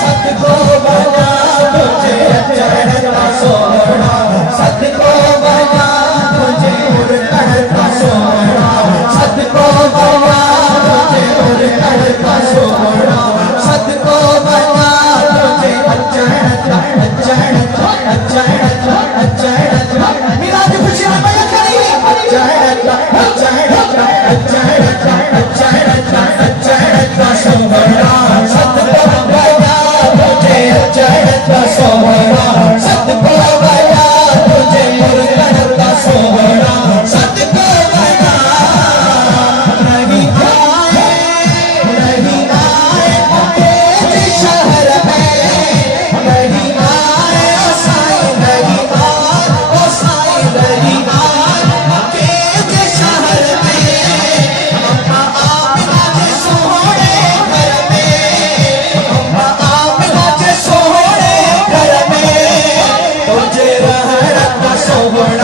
सदको बना तुझे अचहर का सोहरा, सदको बना तुझे उड़कर का सोहरा, सदको बना तुझे उड़कर का सोहरा, सदको बना तुझे अचहर का मिलाद खुशी में बयां करी अचहर का सोहरा, सदको बना तुझे अचहर का सोहरा, सदको बना तुझे उड़कर का सोहरा, सदको बना नहीं आए जिस शहर में, नहीं आए ओ साईं, नहीं आए ओ साईं, नहीं आए के जिस शहर में, अम्मा आमिना के सोहरे घर में, अम्मा आमिना के सोहरे घर में तुझे रहमत का सोहरा।